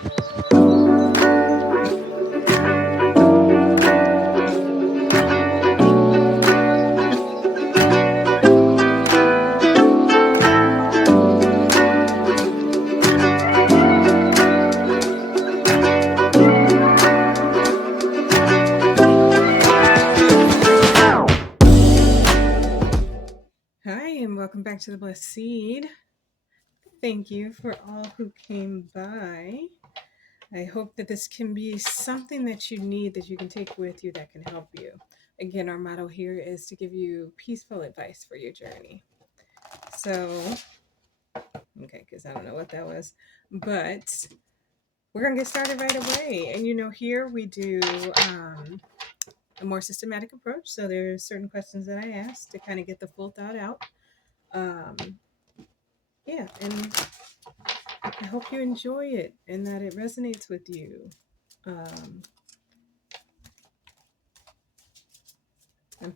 Hi, and welcome back to the Blessed Seed. Thank you for all who came by. I hope that this can be something that you need that you can take with you that can help you. Again, our motto here is to give you peaceful advice for your journey. So, okay, because I don't know what that was, but we're going to get started right away. And here we do a more systematic approach. So, there's certain questions that I ask to kind of get the full thought out. Um, yeah, and I hope you enjoy it and that it resonates with you. I'm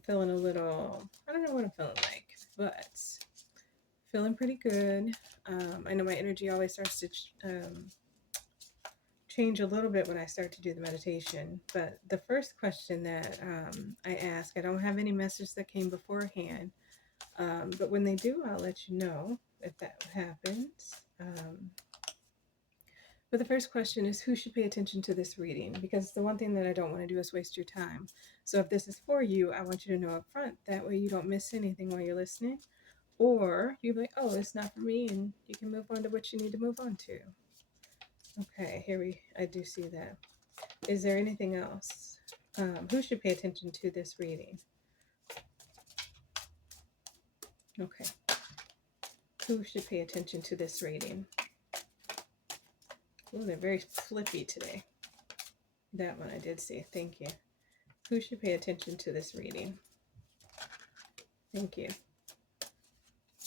feeling a little, I don't know what I'm feeling like, but feeling pretty good. I know my energy always starts to change a little bit when I start to do the meditation. But the first question that I ask, I don't have any message that came beforehand, but when they do, I'll let you know if that happens. But the first question is, who should pay attention to this reading? Because the one thing that I don't want to do is waste your time. So if this is for you, I want you to know up front. That way you don't miss anything while you're listening. Or you'll be like, oh, it's not for me, and you can move on to what you need to move on to. Okay, I do see that. Is there anything else? Who should pay attention to this reading? Okay. Who should pay attention to this reading? Oh, they're very flippy today. That one I did see. Thank you. Who should pay attention to this reading? Thank you.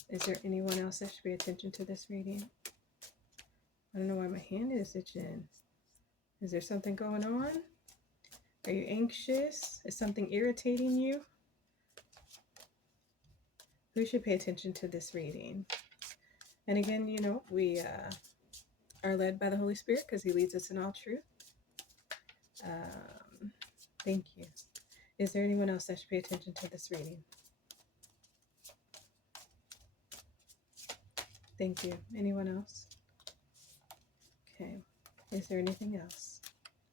Is there anyone else that should pay attention to this reading? I don't know why my hand is itching. Is there something going on? Are you anxious? Is something irritating you? Who should pay attention to this reading? And again, we are led by the Holy Spirit because He leads us in all truth. Thank you. Is there anyone else that should pay attention to this reading? Thank you. Anyone else? Okay. Is there anything else?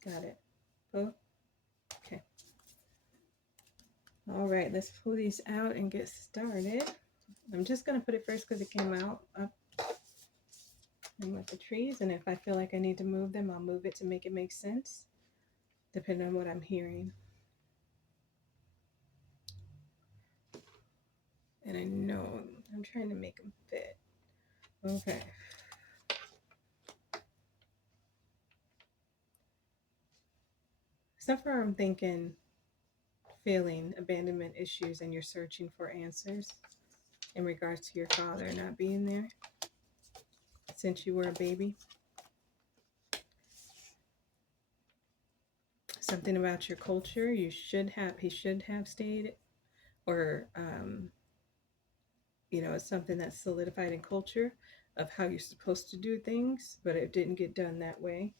Got it. Oh, okay. All right, let's pull these out and get started. I'm just going to put it first because it came out up and with the trees. And if I feel like I need to move them, I'll move it to make it make sense, depending on what I'm hearing. And I know I'm trying to make them fit. Okay. So far, I'm thinking feeling abandonment issues and you're searching for answers in regards to your father not being there since you were a baby. Something about your culture, he should have stayed, or it's something that's solidified in culture of how you're supposed to do things, but it didn't get done that way.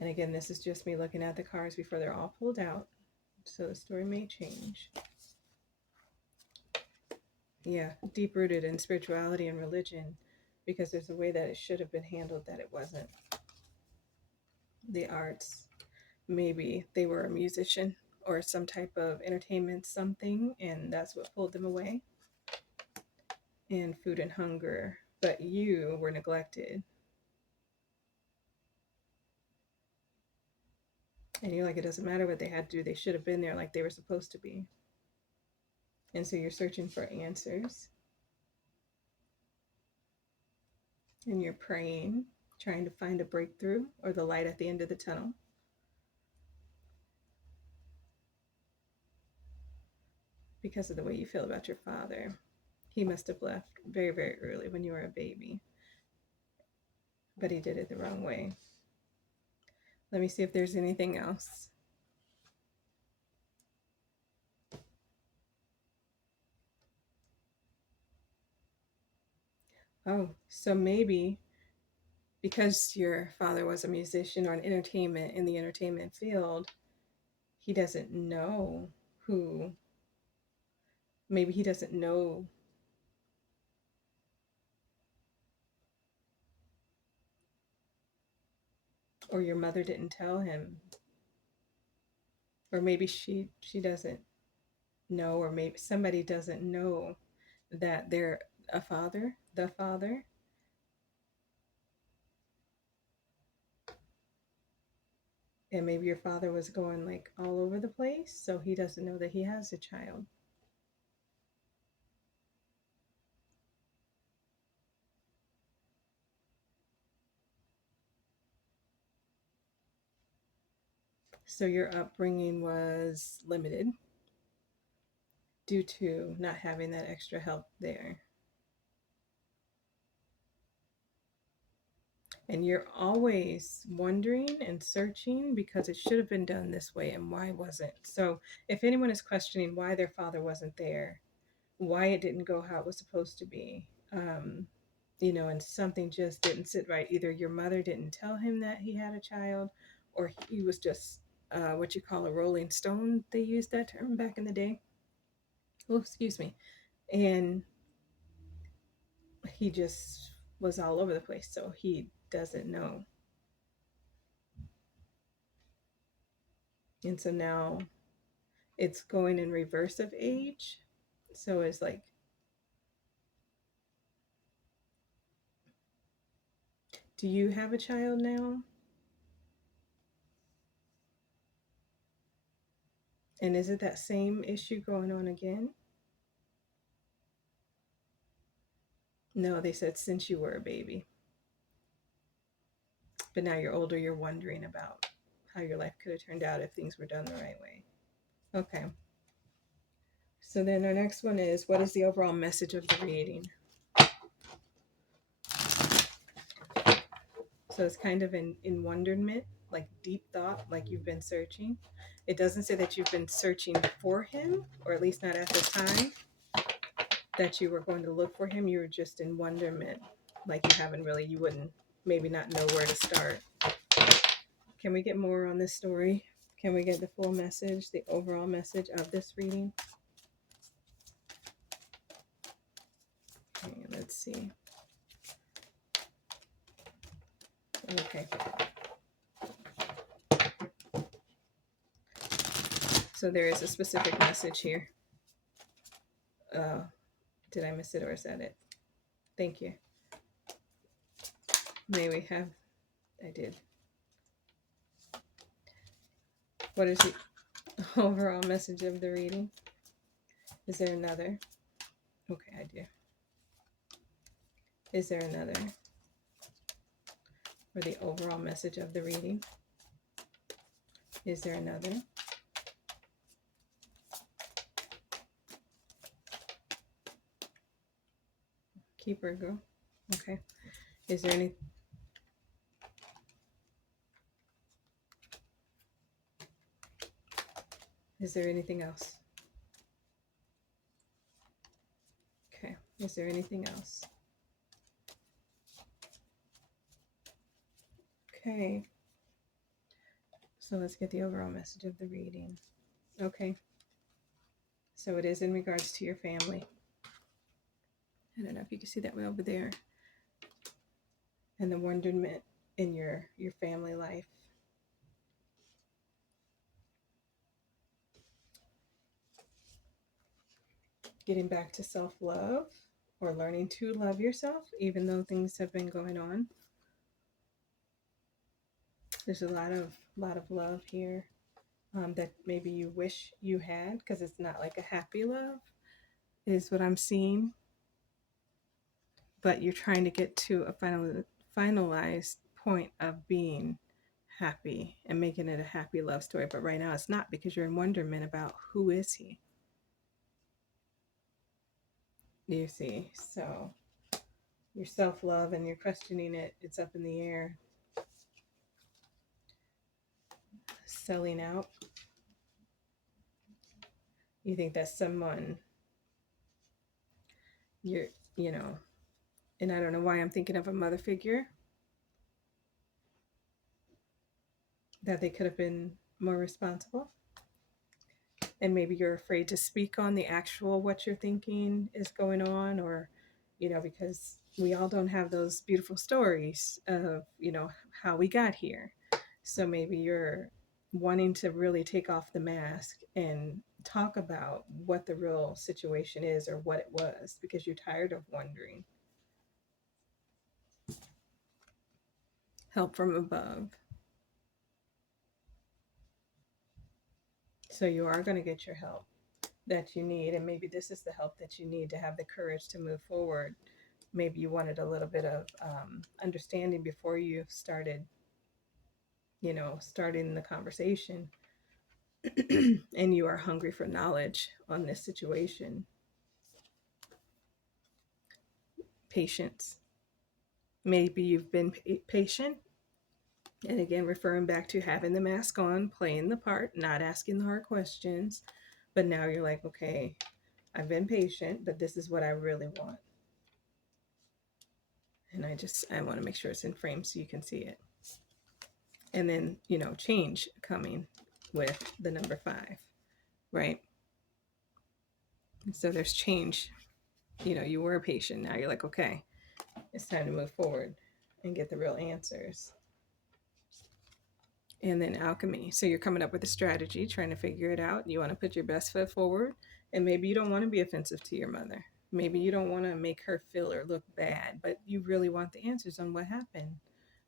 And again, this is just me looking at the cards before they're all pulled out, so the story may change. Yeah, deep rooted in spirituality and religion, because there's a way that it should have been handled that it wasn't. The arts, maybe they were a musician or some type of entertainment something, and that's what pulled them away. And food and hunger, but you were neglected. And you're like, it doesn't matter what they had to do, they should have been there like they were supposed to be. And so you're searching for answers. And you're praying, trying to find a breakthrough or the light at the end of the tunnel. Because of the way you feel about your father. He must have left very, very early when you were a baby. But he did it the wrong way. Let me see if there's anything else. Oh, so maybe because your father was a musician or an entertainment in the entertainment field, he doesn't know who, maybe he doesn't know, or your mother didn't tell him, or maybe she doesn't know, or maybe somebody doesn't know that they're a father, the father, and maybe your father was going like all over the place, so he doesn't know that he has a child. So your upbringing was limited due to not having that extra help there. And you're always wondering and searching because it should have been done this way and why wasn't. So if anyone is questioning why their father wasn't there, why it didn't go how it was supposed to be, and something just didn't sit right. Either your mother didn't tell him that he had a child, or he was just what you call a rolling stone. They used that term back in the day. Oh, excuse me. And he just was all over the place, so he doesn't know. And so now it's going in reverse of age. So it's like, do you have a child now? And is it that same issue going on again? No, they said since you were a baby. But now you're older, you're wondering about how your life could have turned out if things were done the right way. Okay. So then our next one is, what is the overall message of the reading? So it's kind of in wonderment, like deep thought, like you've been searching. It doesn't say that you've been searching for him, or at least not at the time that you were going to look for him. You were just in wonderment, like you wouldn't maybe not know where to start. Can we get more on this story? Can we get the full message, the overall message of this reading? Okay, let's see. Okay. So there is a specific message here. Uh, did I miss it or is that it? Thank you. May we have, I did. What is the overall message of the reading? Is there another? Okay, I do. Is there another? For the overall message of the reading? Is there another? Keep her go. Okay. Is there any? Is there anything else? Okay. Is there anything else? Okay. So let's get the overall message of the reading. Okay. So it is in regards to your family. I don't know if you can see that way over there. And the wonderment in your family life. Getting back to self-love, or learning to love yourself even though things have been going on. There's a lot of love here, that maybe you wish you had, because it's not like a happy love is what I'm seeing, but you're trying to get to a finalized point of being happy and making it a happy love story. But right now it's not, because you're in wonderment about who is he. You see, so your self-love and you're questioning it, it's up in the air. Selling out. You think that someone, you're, you know, and I don't know why I'm thinking of a mother figure, that they could have been more responsible. And maybe you're afraid to speak on the actual what you're thinking is going on, or, because we all don't have those beautiful stories of, how we got here. So maybe you're wanting to really take off the mask and talk about what the real situation is or what it was because you're tired of wondering. Help from above. So you are going to get your help that you need. And maybe this is the help that you need to have the courage to move forward. Maybe you wanted a little bit of understanding before you started, starting the conversation. And you are hungry for knowledge on this situation. Patience. Maybe you've been patient. And again, referring back to having the mask on, playing the part, not asking the hard questions. But now you're like, okay, I've been patient, but this is what I really want. And I want to make sure it's in frame so you can see it. And then, change coming with the number 5, right? So there's change. You were patient. Now you're like, okay, it's time to move forward and get the real answers. And then alchemy. So you're coming up with a strategy, trying to figure it out. You want to put your best foot forward. And maybe you don't want to be offensive to your mother. Maybe you don't want to make her feel or look bad, but you really want the answers on what happened.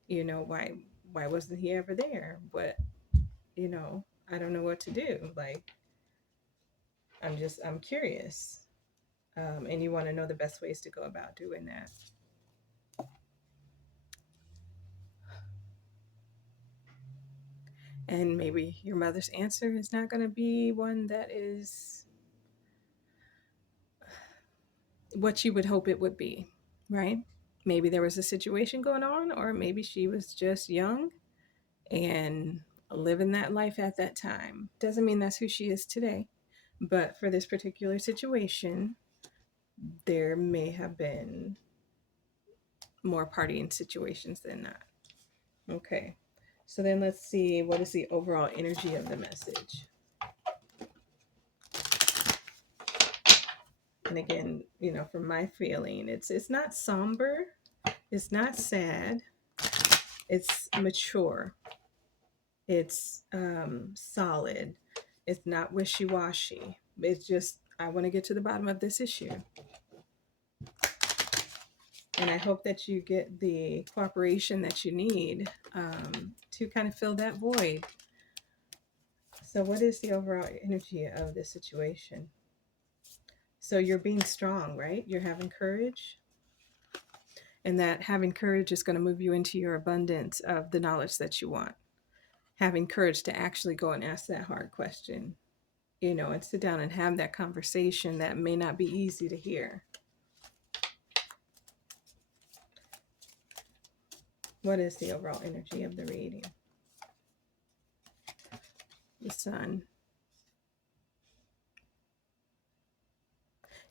Why wasn't he ever there? I don't know what to do. Like, I'm curious. And you want to know the best ways to go about doing that. And maybe your mother's answer is not going to be one that is what you would hope it would be, right? Maybe there was a situation going on, or maybe she was just young and living that life at that time. Doesn't mean that's who she is today. But for this particular situation, there may have been more partying situations than not. Okay. So then let's see, what is the overall energy of the message? And again, from my feeling, it's not somber, it's not sad, it's mature, it's solid, it's not wishy-washy. It's just, I want to get to the bottom of this issue. And I hope that you get the cooperation that you need to kind of fill that void. So what is the overall energy of this situation? So you're being strong, right? You're having courage. And that having courage is going to move you into your abundance of the knowledge that you want. Having courage to actually go and ask that hard question, and sit down and have that conversation that may not be easy to hear. What is the overall energy of the reading? The Sun.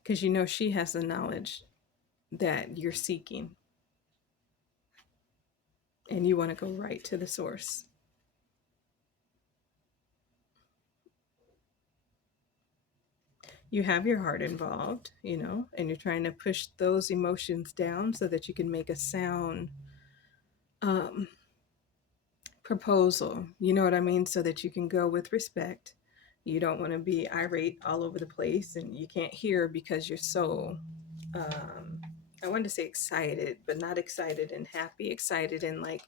Because she has the knowledge that you're seeking. And you want to go right to the source. You have your heart involved, and you're trying to push those emotions down so that you can make a sound proposal. You know what I mean? So that you can go with respect. You don't want to be irate all over the place and you can't hear because you're so, I wanted to say excited, but not excited and happy, excited and like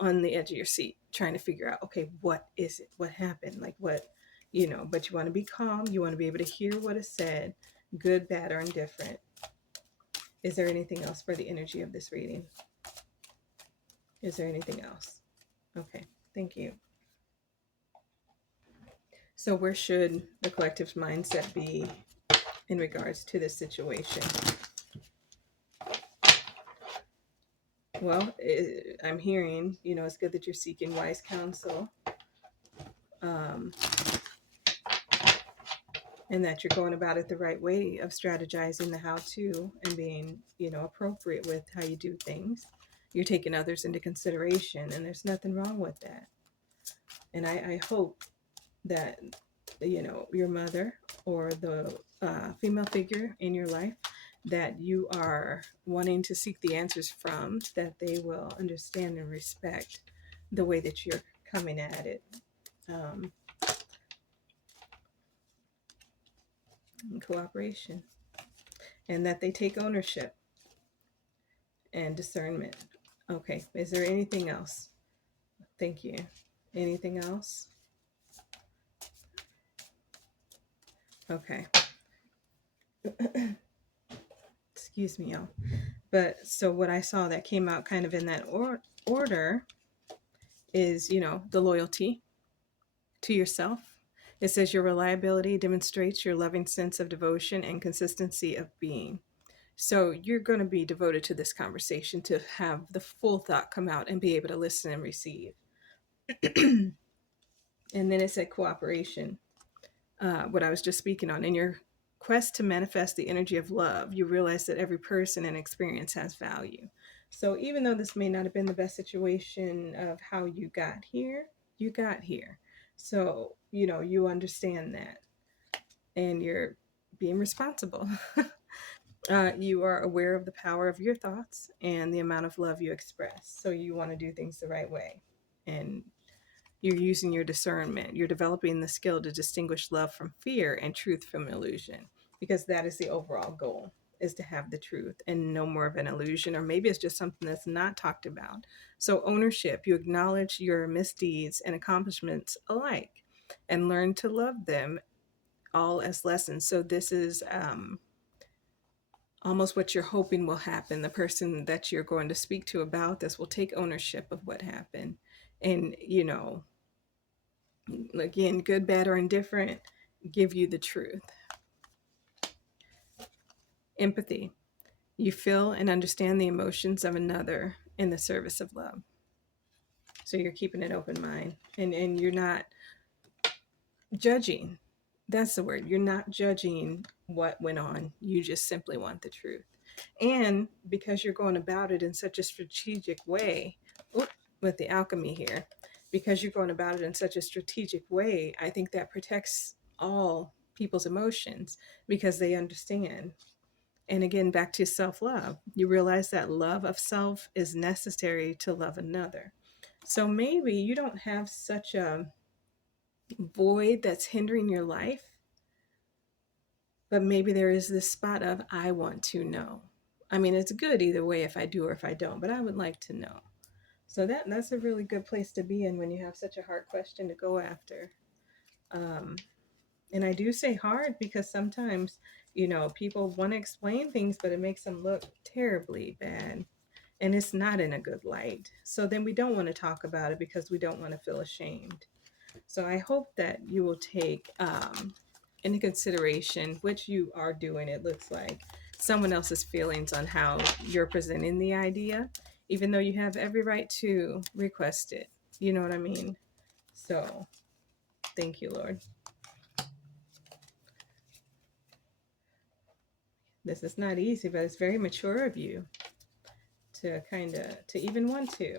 on the edge of your seat, trying to figure out, okay, what is it? What happened? Like what, but you want to be calm. You want to be able to hear what is said, good, bad, or indifferent. Is there anything else for the energy of this reading? Is there anything else? Okay, thank you. So where should the collective's mindset be in regards to this situation? Well, I'm hearing, it's good that you're seeking wise counsel. And that you're going about it the right way of strategizing the how-to and being, appropriate with how you do things. You're taking others into consideration, and there's nothing wrong with that. And I hope that, your mother or the female figure in your life that you are wanting to seek the answers from, that they will understand and respect the way that you're coming at it. Um, Cooperation, and that they take ownership and discernment. Okay, is there anything else? Thank you. Anything else? Okay. Excuse me, y'all. But so what I saw that came out kind of in that order is, the loyalty to yourself. It says your reliability demonstrates your loving sense of devotion and consistency of being. So you're going to be devoted to this conversation to have the full thought come out and be able to listen and receive. And then it said cooperation, what I was just speaking on. In your quest to manifest the energy of love, you realize that every person and experience has value. So even though this may not have been the best situation of how you got here, you got here. So, you understand that, and you're being responsible. You are aware of the power of your thoughts and the amount of love you express. So you want to do things the right way. And you're using your discernment. You're developing the skill to distinguish love from fear and truth from illusion, because that is the overall goal, is to have the truth and no more of an illusion, or maybe it's just something that's not talked about. So ownership, you acknowledge your misdeeds and accomplishments alike and learn to love them all as lessons. So this is almost what you're hoping will happen. The person that you're going to speak to about this will take ownership of what happened. And, again, good, bad, or indifferent, give you the truth. Empathy. You feel and understand the emotions of another in the service of love. So you're keeping an open mind, and you're not judging. That's the word. You're not judging what went on. You just simply want the truth. And because you're going about it in such a strategic way, with the alchemy here, because you're going about it in such a strategic way, I think that protects all people's emotions because they understand. And again, back to self love, you realize that love of self is necessary to love another. So maybe you don't have such a void that's hindering your life, but maybe there is this spot of, I want to know. I mean, it's good either way if I do or if I don't, but I would like to know. So that's a really good place to be in when you have such a hard question to go after. And I do say hard because sometimes, people want to explain things, but it makes them look terribly bad. And it's not in a good light. So then we don't want to talk about it because we don't want to feel ashamed. So I hope that you will take into consideration, which you are doing, it looks like, someone else's feelings on how you're presenting the idea, even though you have every right to request it. You know what I mean? So thank you, Lord. This is not easy, but it's very mature of you to to even want to,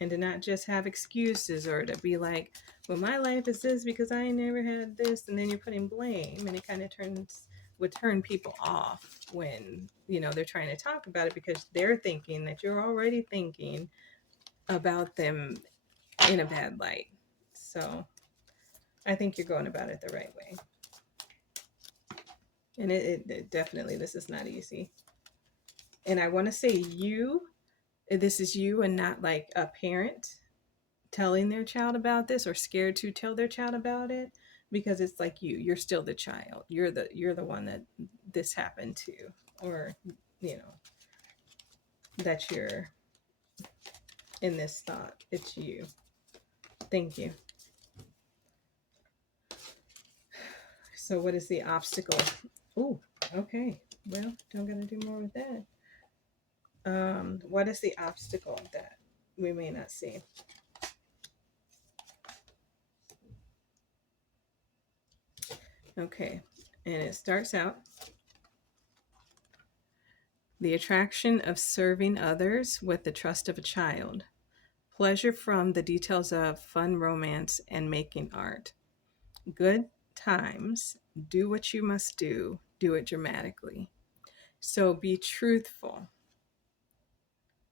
and to not just have excuses or to be like, well, my life is this because I never had this, and then you're putting blame, and it kind of would turn people off when they're trying to talk about it, because they're thinking that you're already thinking about them in a bad light. So I think you're going about it the right way, and it definitely, this is not easy. And I want to say this is you, and not like a parent telling their child about this or scared to tell their child about it, because it's like you're still the child. You're the one that this happened to, or that you're in this thought. It's you. Thank you. So what is the obstacle? Oh, okay. Well, don't gotta do more with that. What is the obstacle that we may not see? Okay, and it starts out, the attraction of serving others with the trust of a child. pleasure from the details of fun romance and making art. Good times, do what you must do it dramatically. So be truthful.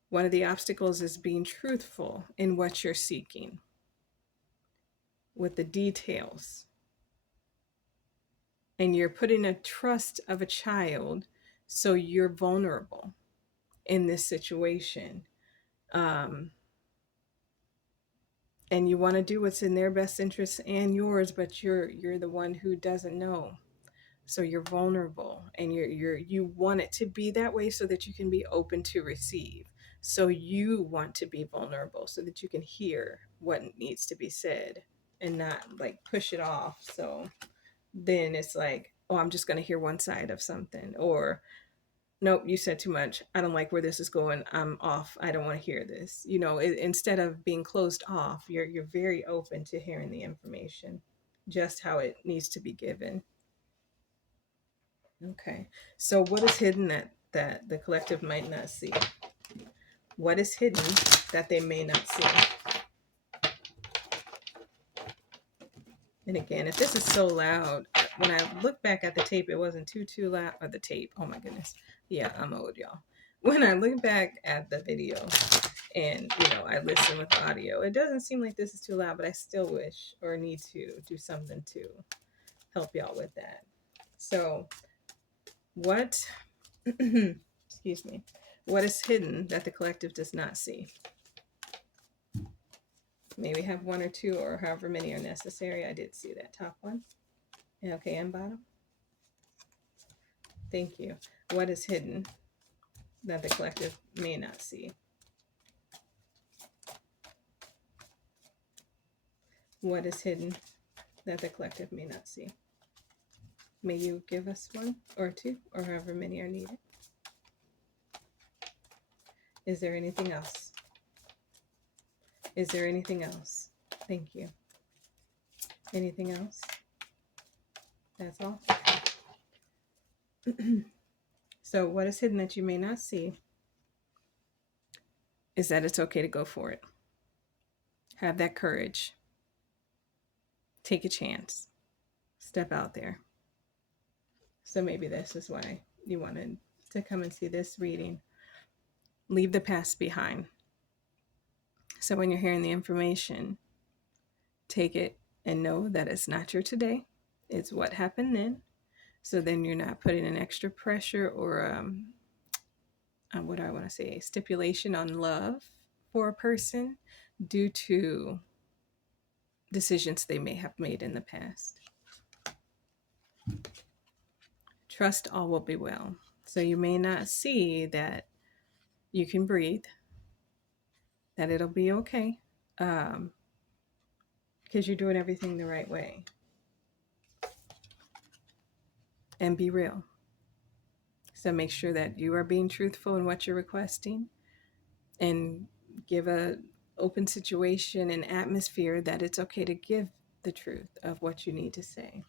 One of the obstacles is being truthful in what you're seeking with the details. And you're putting a trust of a child, so you're vulnerable in this situation. Um, and you want to do what's in their best interest and yours, but you're the one who doesn't know. So you're vulnerable, and you want it to be that way so that you can be open to receive. So you want to be vulnerable so that you can hear what needs to be said and not like push it off. So then it's like, oh, I'm just going to hear one side of something, or nope, you said too much. I don't like where this is going. I'm off. I don't want to hear this. Instead of being closed off, you're very open to hearing the information just how it needs to be given. Okay. So what is hidden that the collective might not see? What is hidden that they may not see? And again, if this is so loud, when I look back at the tape, it wasn't too loud. Or the tape. Oh my goodness. Yeah, I'm old, y'all. When I look back at the video and I listen with audio, it doesn't seem like this is too loud, but I still wish or need to do something to help y'all with that. So what excuse me, what is hidden that the collective does not see? Maybe have one or two or however many are necessary. I did see that top one. Okay, and bottom. Thank you. What is hidden that the collective may not see? What is hidden that the collective may not see? May you give us one or two or however many are needed. Is there anything else? Is there anything else? Thank you. Anything else? That's all? So what is hidden that you may not see is that it's okay to go for it. Have that courage. Take a chance. Step out there. So maybe this is why you wanted to come and see this reading. Leave the past behind. So when you're hearing the information, take it and know that it's not your today. It's what happened then. So then you're not putting an extra pressure or what do I want to say, stipulation on love for a person due to decisions they may have made in the past. Trust all will be well. So you may not see that you can breathe, that it'll be okay, because you're doing everything the right way. And be real. So make sure that you are being truthful in what you're requesting, and give a open situation and atmosphere that it's okay to give the truth of what you need to say.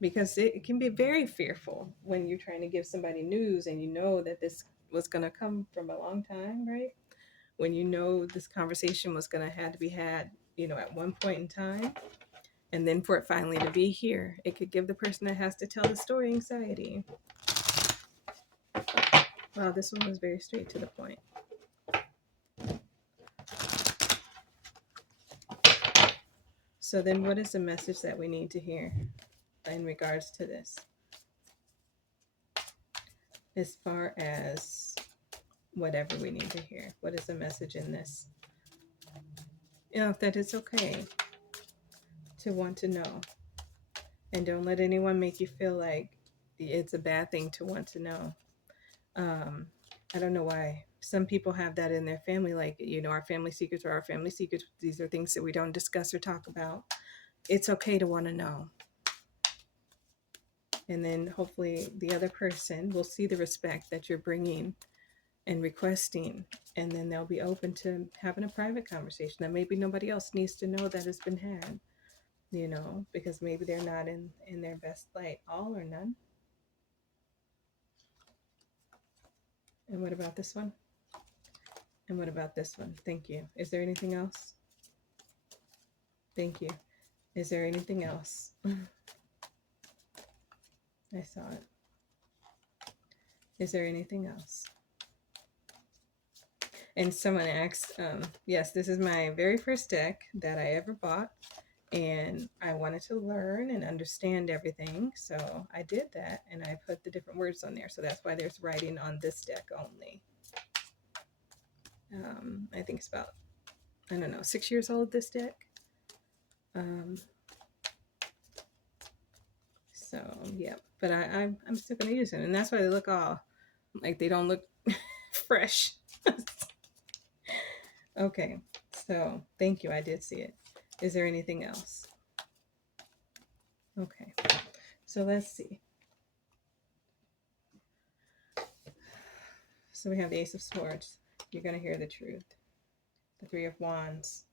Because it can be very fearful when you're trying to give somebody news and you know that this was going to come from a long time, right? When you know this conversation was going to have to be had, at one point in time, and then for it finally to be here, it could give the person that has to tell the story anxiety. Wow, this one was very straight to the point. So then what is the message that we need to hear in regards to this? As far as whatever we need to hear, what is the message in this? That it's okay to want to know. And don't let anyone make you feel like it's a bad thing to want to know. I don't know why some people have that in their family, like, our family secrets are our family secrets. These are things that we don't discuss or talk about. It's okay to want to know. And then hopefully the other person will see the respect that you're bringing and requesting, and then they'll be open to having a private conversation that maybe nobody else needs to know that has been had, because maybe they're not in their best light, all or none. And what about this one? And what about this one? Thank you. Is there anything else? Thank you. Is there anything else? I saw it. Is there anything else? And someone asked, yes, this is my very first deck that I ever bought. And I wanted to learn and understand everything. So I did that and I put the different words on there. So that's why there's writing on this deck only. I think it's about, I don't know, 6 years old, this deck. So yeah, but I'm still gonna use it, and that's why they look all like they don't look fresh. Okay, so thank you. I did see it. Is there anything else? Okay, so let's see. So we have the Ace of Swords. You're gonna hear the truth. The Three of Wands.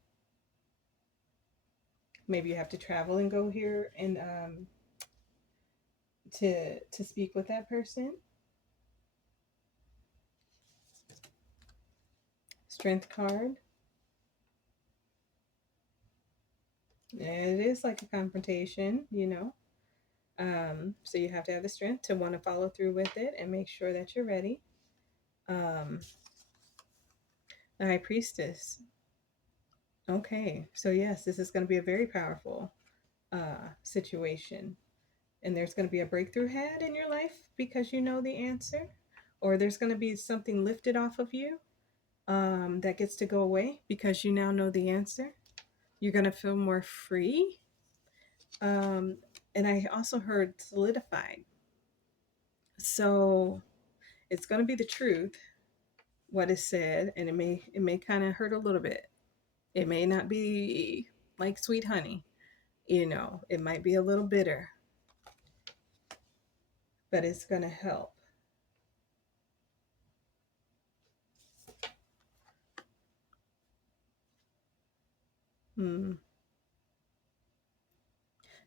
Maybe you have to travel and go here and to speak with that person. Strength card. It is like a confrontation, you know. So you have to have the strength to want to follow through with it and make sure that you're ready. The High Priestess. Okay, so yes, this is going to be a very powerful situation. And there's going to be a breakthrough had in your life because you know the answer. Or there's going to be something lifted off of you that gets to go away because you now know the answer. You're going to feel more free. And I also heard solidified. So it's going to be the truth, what is said, and it may kind of hurt a little bit. It may not be like sweet honey, you know. It might be a little bitter, but it's going to help.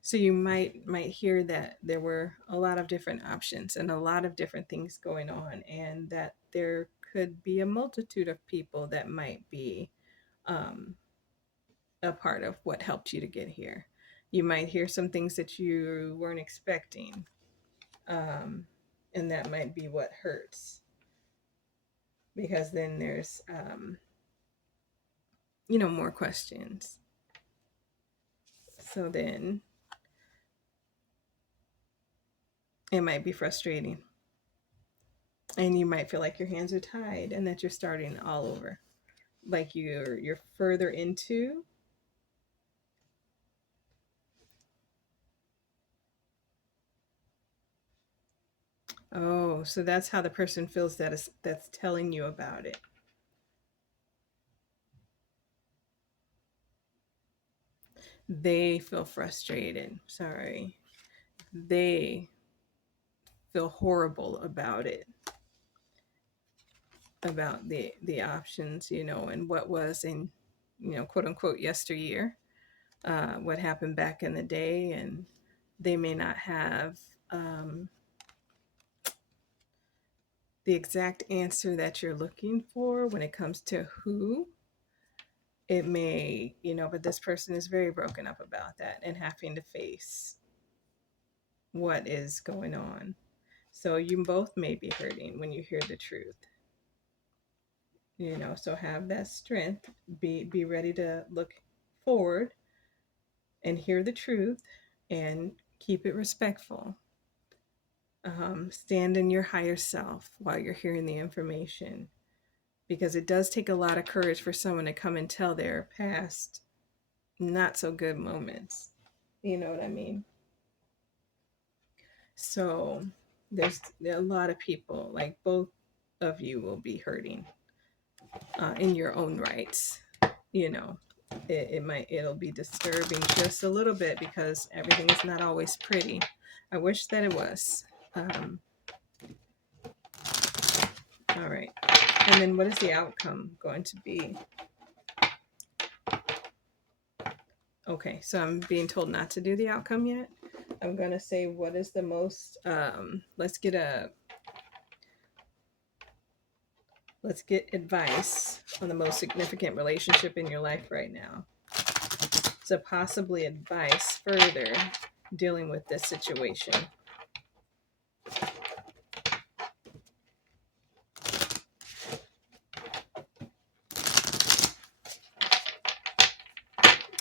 So you might hear that there were a lot of different options and a lot of different things going on, and that there could be a multitude of people that might be um, a part of what helped you to get here. You might hear some things that you weren't expecting, and that might be what hurts, because then there's more questions. So then it might be frustrating, and you might feel like your hands are tied and that you're starting all over, like you're further into. Oh, so that's how the person feels that's telling you about it. They feel frustrated. Sorry. They feel horrible about it, about the options, and what was in, quote unquote yesteryear, what happened back in the day, and they may not have the exact answer that you're looking for when it comes to who. It may, but this person is very broken up about that and having to face what is going on. So you both may be hurting when you hear the truth. So have that strength, be ready to look forward and hear the truth, and keep it respectful. Stand in your higher self while you're hearing the information, because it does take a lot of courage for someone to come and tell their past not so good moments. You know what I mean? So there are a lot of people, like both of you will be hurting in your own rights. You know, it'll be disturbing just a little bit because everything is not always pretty. I wish that it was. All right. And then what is the outcome going to be? Okay, so I'm being told not to do the outcome yet. I'm going to say, what is the most, let's get Let's get advice on the most significant relationship in your life right now. So, possibly advice further dealing with this situation.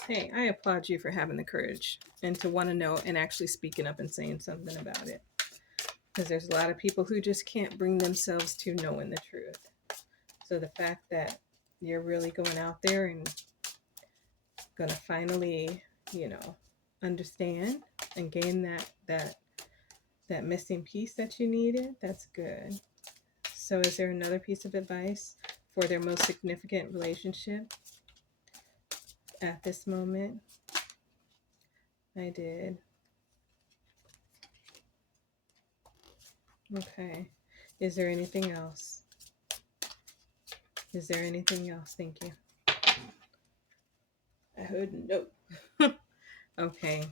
Hey, I applaud you for having the courage and to want to know and actually speaking up and saying something about it. Because there's a lot of people who just can't bring themselves to knowing the truth. So the fact that you're really going out there and going to finally, you know, understand and gain that missing piece that you needed, that's good. So is there another piece of advice for their most significant relationship at this moment? I did. Okay. Is there anything else? Is there anything else? Thank you. I heard no. Okay.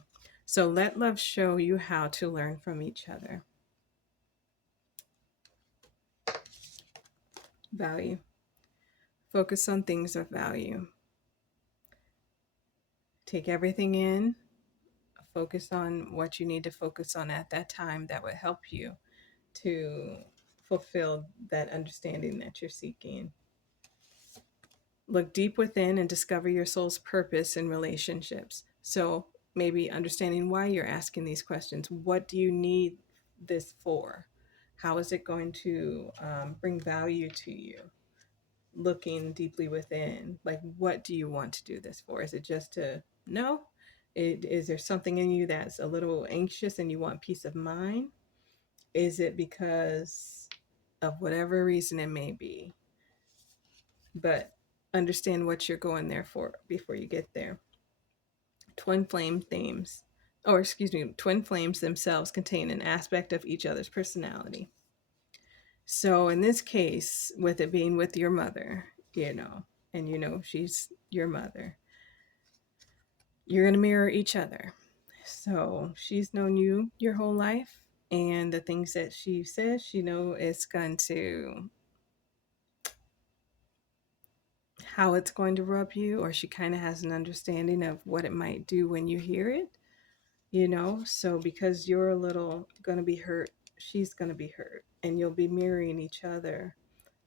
So let love show you how to learn from each other. Value. Focus on things of value. Take everything in. Focus on what you need to focus on at that time that would help you to fulfill that understanding that you're seeking. Look deep within and discover your soul's purpose in relationships. So maybe understanding why you're asking these questions. What do you need this for? How is it going to bring value to you? Looking deeply within, like, what do you want to do this for? Is it just to know? Is there something in you that's a little anxious and you want peace of mind? Is it because of whatever reason it may be? But understand what you're going there for before you get there. Twin flame themes, or excuse me, twin flames themselves contain an aspect of each other's personality. So in this case, with it being with your mother, and she's your mother, you're going to mirror each other. So she's known you your whole life, and the things that she says, it's going to, how it's going to rub you, or she kind of has an understanding of what it might do when you hear it, So because you're a little going to be hurt, she's going to be hurt, and you'll be mirroring each other.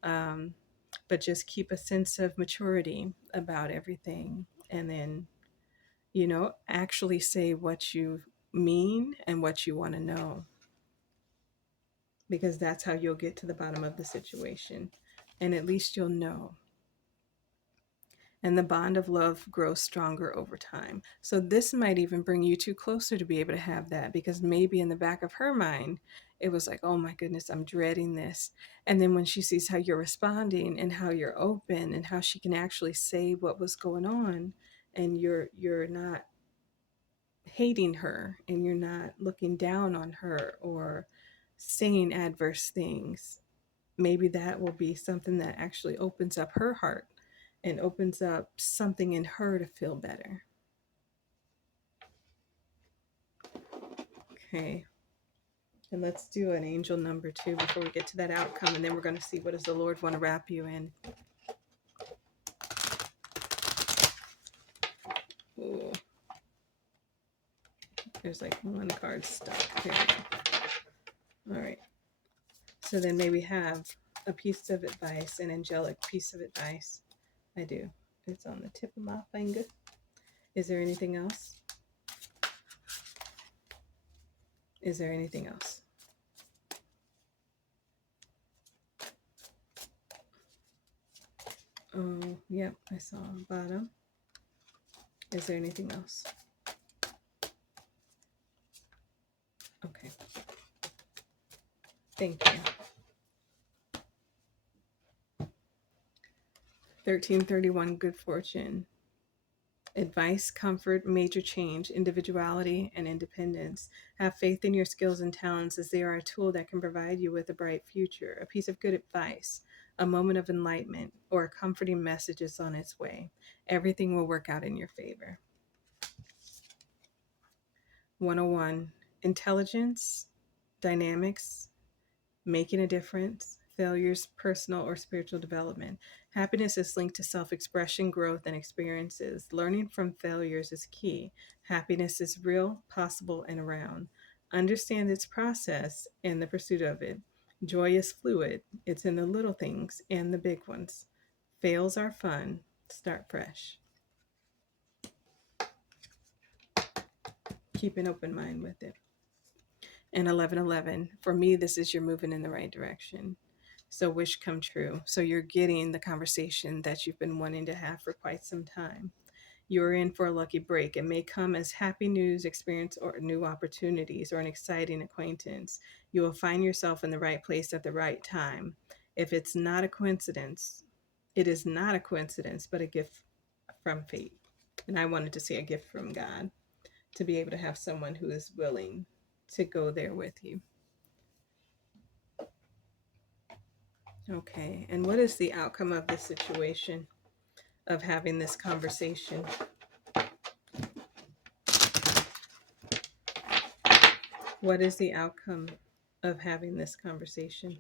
But just keep a sense of maturity about everything, and then actually say what you mean and what you want to know, because that's how you'll get to the bottom of the situation, and at least you'll know. And the bond of love grows stronger over time. So this might even bring you two closer to be able to have that, because maybe in the back of her mind, it was like, oh my goodness, I'm dreading this. And then when she sees how you're responding and how you're open and how she can actually say what was going on, and you're not hating her and you're not looking down on her or saying adverse things, maybe that will be something that actually opens up her heart and opens up something in her to feel better. Okay. And let's do an angel number 2 before we get to that outcome, and then we're going to see what does the Lord want to wrap you in. Ooh. There's like one card stuck. There we go. All right. So then may we have a piece of advice, an angelic piece of advice. I do. It's on the tip of my finger. Is there anything else? Is there anything else? Oh, yep, I saw bottom. Is there anything else? Okay. Thank you. 1331, good fortune. Advice, comfort, major change, individuality, and independence. Have faith in your skills and talents, as they are a tool that can provide you with a bright future. A piece of good advice, a moment of enlightenment, or a comforting message is on its way. Everything will work out in your favor. 101, intelligence, dynamics, making a difference, failures, personal or spiritual development. Happiness is linked to self expression, growth, and experiences. Learning from failures is key. Happiness is real, possible, and around. Understand its process and the pursuit of it. Joy is fluid, it's in the little things and the big ones. Fails are fun. Start fresh. Keep an open mind with it. And 1111, for me, this is you're moving in the right direction. So, wish come true. So, you're getting the conversation that you've been wanting to have for quite some time. You're in for a lucky break. It may come as happy news, experience, or new opportunities, or an exciting acquaintance. You will find yourself in the right place at the right time. If it's not a coincidence, it is not a coincidence, but a gift from fate. And I wanted to say a gift from God to be able to have someone who is willing to go there with you. Okay, and what is the outcome of this situation of having this conversation? What is the outcome of having this conversation?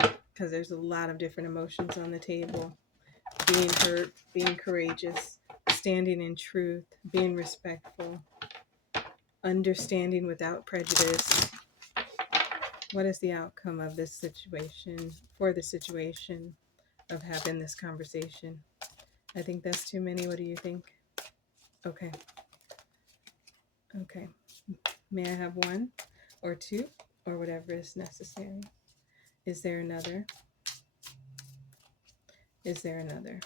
Because there's a lot of different emotions on the table: being hurt, being courageous, standing in truth, being respectful, understanding without prejudice. What is the outcome of this situation, for the situation of having this conversation? I think that's too many. What do you think? Okay. Okay. May I have one or two or whatever is necessary? Is there another? Is there another?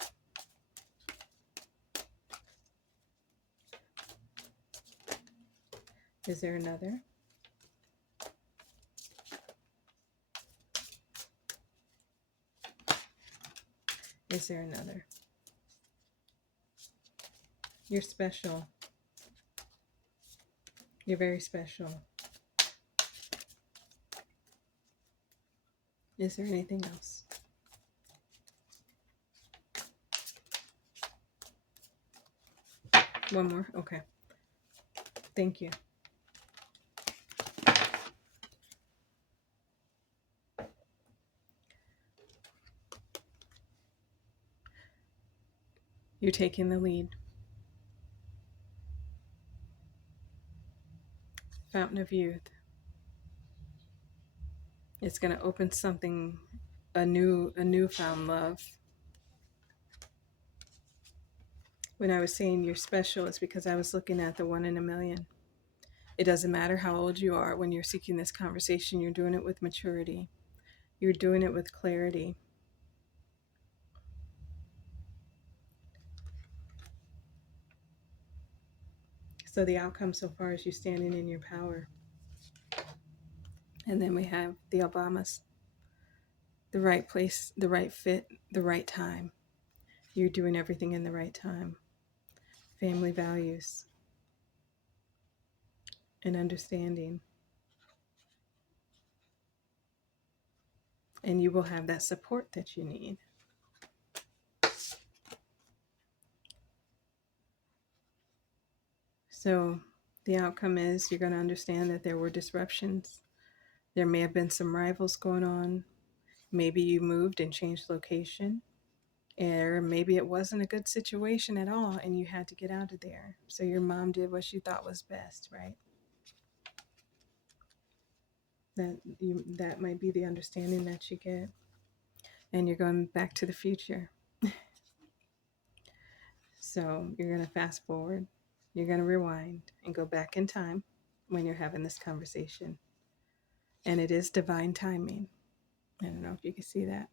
Is there another? Is there another? You're special. You're very special. Is there anything else? One more? Okay. Thank you. You're taking the lead. Fountain of youth. It's going to open something, a newfound love. When I was saying you're special, it's because I was looking at the 1 in a million. It doesn't matter how old you are when you're seeking this conversation, you're doing it with maturity. You're doing it with clarity. So the outcome so far is you standing in your power. And then we have the Obamas. The right place, the right fit, the right time. You're doing everything in the right time. Family values and understanding. And you will have that support that you need. So the outcome is you're going to understand that there were disruptions. There may have been some rivals going on. Maybe you moved and changed location. Or maybe it wasn't a good situation at all and you had to get out of there. So your mom did what she thought was best, right? That might be the understanding that you get. And you're going back to the future. So you're going to fast forward. You're going to rewind and go back in time when you're having this conversation. And it is divine timing. I don't know if you can see that,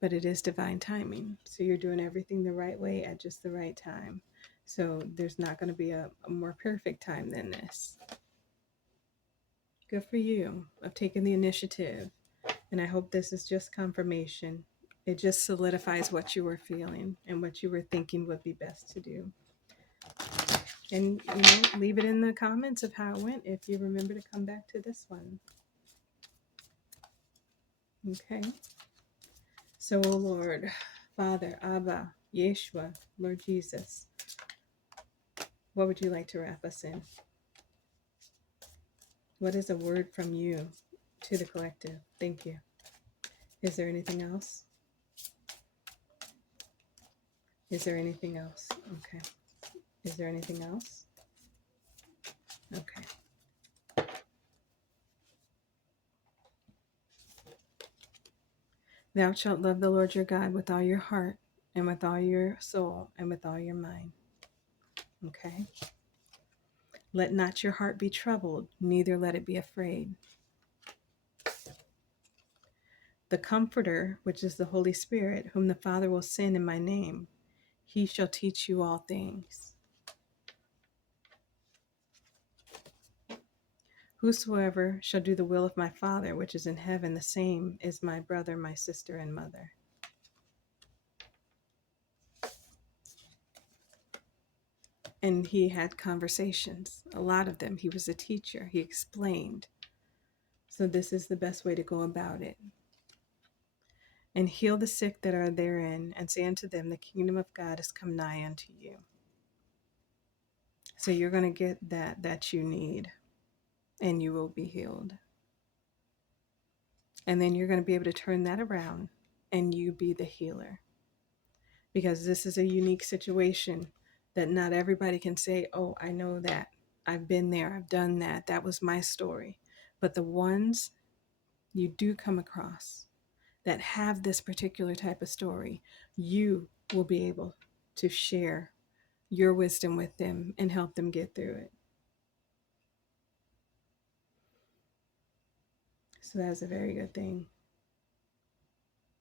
but it is divine timing. So you're doing everything the right way at just the right time. So there's not going to be a more perfect time than this. Good for you of taking the initiative. And I hope this is just confirmation. It just solidifies what you were feeling and what you were thinking would be best to do. And, leave it in the comments of how it went if you remember to come back to this one. Okay. So, oh Lord, Father, Abba, Yeshua, Lord Jesus, what would you like to wrap us in? What is a word from you to the collective? Thank you. Is there anything else? Is there anything else? Okay. Is there anything else? Okay. Thou shalt love the Lord your God with all your heart and with all your soul and with all your mind. Okay. Let not your heart be troubled, neither let it be afraid. The Comforter, which is the Holy Spirit, whom the Father will send in my name, he shall teach you all things. Whosoever shall do the will of my Father, which is in heaven, the same is my brother, my sister, and mother. And he had conversations, a lot of them. He was a teacher. He explained. So this is the best way to go about it. And heal the sick that are therein, and say unto them, the kingdom of God is come nigh unto you. So you're going to get that you need, and you will be healed. And then you're going to be able to turn that around, and you be the healer. Because this is a unique situation that not everybody can say, oh, I know that. I've been there. I've done that. That was my story. But the ones you do come across that have this particular type of story, you will be able to share your wisdom with them and help them get through it. So that's a very good thing.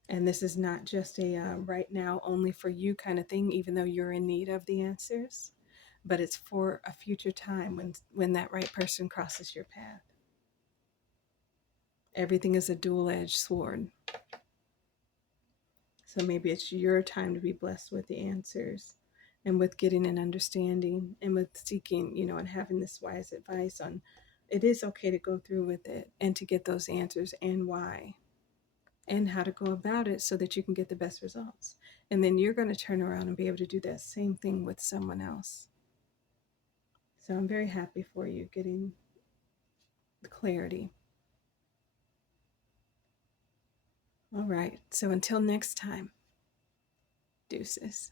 And this is not just a right now only for you kind of thing, even though you're in need of the answers, but it's for a future time when that right person crosses your path. Everything is a dual-edged sword. So maybe it's your time to be blessed with the answers and with getting an understanding and with seeking, and having this wise advice on it is okay to go through with it and to get those answers and why and how to go about it so that you can get the best results. And then you're going to turn around and be able to do that same thing with someone else. So I'm very happy for you getting the clarity. All right. So until next time, deuces.